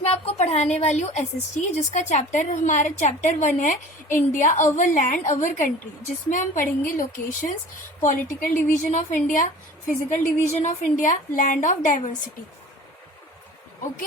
आज मैं आपको पढ़ाने वाली हूँ एसएसटी, जिसका हमारा चैप्टर 1 है India our land our country, जिसमें हम पढ़ेंगे locations, political division of India, physical division of India, land of diversity. Okay,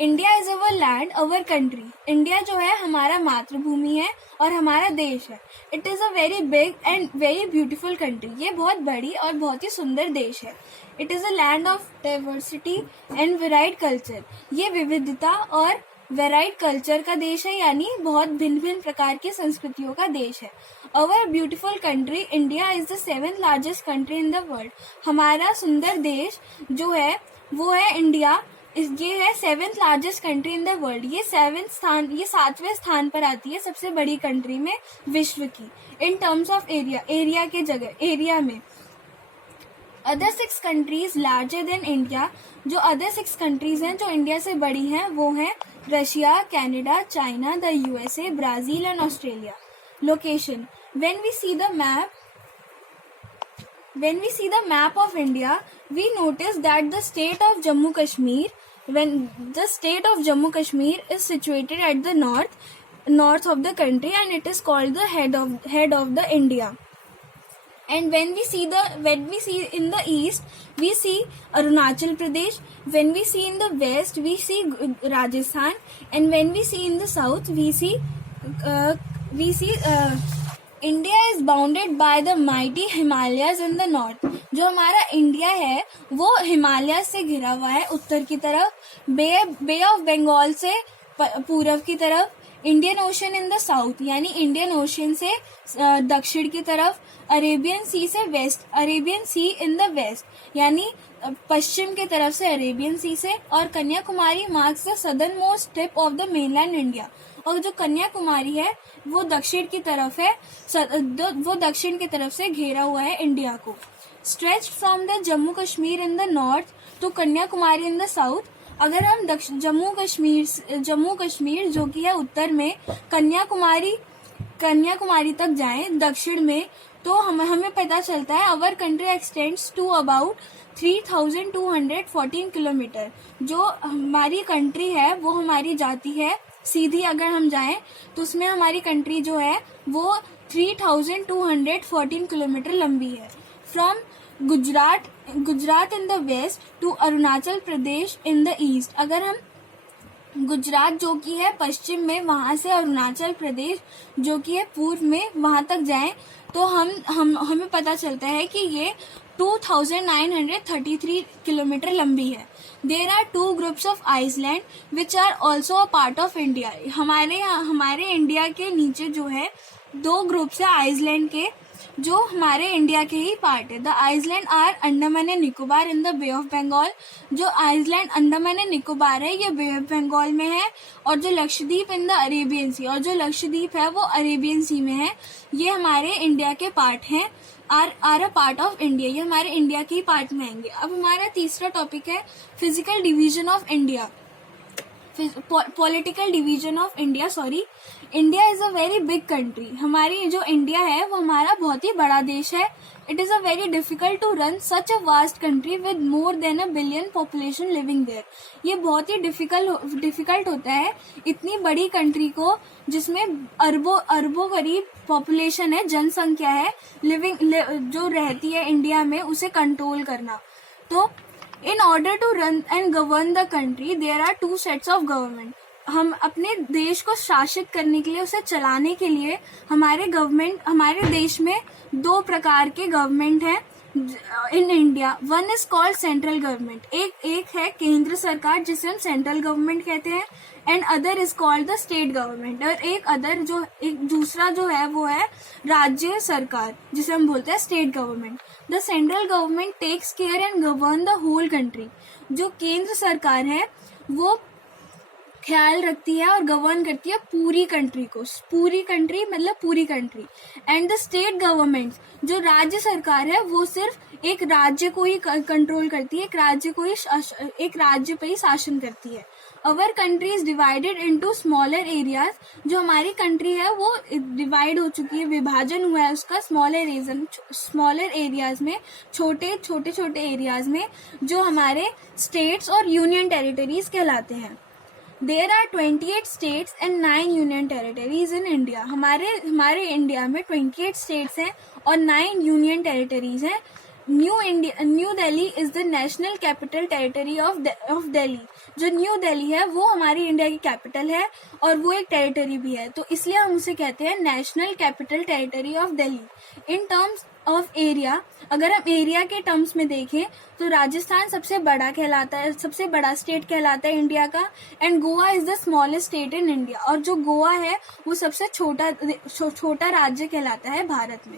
India is our land our country. India जो है हमारा मातृभूमि है और हमारा देश है। It is a very big and very beautiful country. ये बहुत बड़ी और बहुत ही सुंदर देश है। It is a land of diversity and varied culture. ये विविधता और वेराइड कल्चर का देश है, यानी बहुत भिन्न भिन्न प्रकार की संस्कृतियों का देश है। Our beautiful country India is the 7th largest country in the world. हमारा सुंदर देश जो है वो है इंडिया। ये है 7th largest country in the world. ये 7वें स्थान पर आती है सबसे बड़ी कंट्री में विश्व की, इन टर्म्स ऑफ एरिया में। Other 6 countries larger than India. जो अदर 6 कंट्रीज हैं जो इंडिया से बड़ी हैं वो हैं Russia, Canada, China, the USA, Brazil and Australia. Location, when we see the map of India, we notice that the state of Jammu Kashmir is situated at the north of the country, and it is called the head of the India. And when we see in the east, we see Arunachal Pradesh. When we see in the west, we see Rajasthan. And when we see in the south, we see India is bounded by the mighty Himalayas in the north. जो हमारा India है वो हिमालय से घिरा हुआ है उत्तर की तरफ, बे ऑफ बंगाल से पूर्व की तरफ, Indian ocean in the south यानी इंडियन ओशन से दक्षिण की तरफ, Arabian sea in the west यानी पश्चिम की तरफ से अरेबियन सी से, और Kanyakumari marks the southernmost tip of the mainland India. और जो कन्याकुमारी है वो दक्षिण की तरफ है, वो दक्षिण की तरफ से घेरा हुआ है इंडिया को। Stretched from the Jammu Kashmir in the north to Kanyakumari in the south. अगर हम जम्मू कश्मीर जो कि है उत्तर में, कन्याकुमारी तक जाएं दक्षिण में, तो हमें पता चलता है our country extends to about 3214 kilometre. जो हमारी कंट्री है वो हमारी जाती है सीधी, अगर हम जाएं तो उसमें हमारी कंट्री जो है वो 3214 किलोमीटर लंबी है। From Gujarat in the west to Arunachal Pradesh in the east. अगर हम गुजरात जो कि है पश्चिम में, वहां से अरुणाचल प्रदेश जो कि है पूर्व में, वहां तक जाएं तो हमें पता चलता है कि ये 2933 किलोमीटर लंबी है। There are 2 groups of Iceland which are also a part of India. हमारे इंडिया के नीचे जो है 2 ग्रुप्स है आइसलैंड के, जो हमारे इंडिया के ही पार्ट है। The island are Andaman and Nicobar in the bay of Bengal. जो आइसलैंड अंडमान एंड निकोबार है ये बे ऑफ बंगाल में है, और जो लक्षद्वीप इन द अरेबियन सी, और जो लक्षद्वीप है वो अरेबियन सी में है। ये हमारे इंडिया के पार्ट हैं, are a part of India. ये हमारे इंडिया के ही पार्ट में आएंगे। अब हमारा तीसरा टॉपिक है physical division of India, political division of India. India is a very big country. हमारी जो इंडिया है वो हमारा बहुत ही बड़ा देश है। It is a very difficult to run such a vast country with more than 1 billion population living there. ये बहुत ही डिफिकल्ट होता है इतनी बड़ी कंट्री को, जिसमें अरबों करीब पॉपुलेशन है, जनसंख्या है, जो रहती है इंडिया में, उसे कंट्रोल करना। तो in order to run and govern the country, there are 2 sets of government. हम अपने देश को शासित करने के लिए, उसे चलाने के लिए हमारे देश में 2 प्रकार के गवर्नमेंट हैं in India. One is called central government. एक है केंद्र सरकार जिसे हम सेंट्रल गवर्नमेंट कहते हैं, and other is called the state government. और एक दूसरा जो है वो है राज्य सरकार, जिसे हम बोलते हैं state government. The central government takes care and govern the whole country. जो केंद्र सरकार है वो ख्याल रखती है और गवर्न करती है पूरी कंट्री को। पूरी कंट्री मतलब पूरी country. And the state government, जो राज्य सरकार है, वो सिर्फ एक राज्य को ही कंट्रोल करती है, एक राज्य पे ही शासन करती है। Our country is divided into smaller areas. जो हमारी कंट्री है वो डिवाइड हो चुकी है, विभाजन हुआ है उसका स्मॉलर एरियाज में, छोटे एरियाज में, जो हमारे स्टेट्स और यूनियन टेरिटरीज कहलाते हैं। There are 28 states and 9 union territories in India. हमारे इंडिया में 28 स्टेट्स हैं और 9 यूनियन टेरिटरीज हैं। New Delhi is the national capital territory of Delhi. जो न्यू दिल्ली है वो हमारी इंडिया की कैपिटल है और वो एक टेरिटरी भी है, तो इसलिए हम उसे कहते हैं national capital territory of Delhi. In terms of area, अगर हम एरिया के टर्म्स में देखें तो राजस्थान सबसे बड़ा कहलाता है, सबसे बड़ा स्टेट कहलाता है इंडिया का, and Goa is the smallest state in India. और जो गोवा है वो सबसे छोटा राज्य कहलाता है भारत में।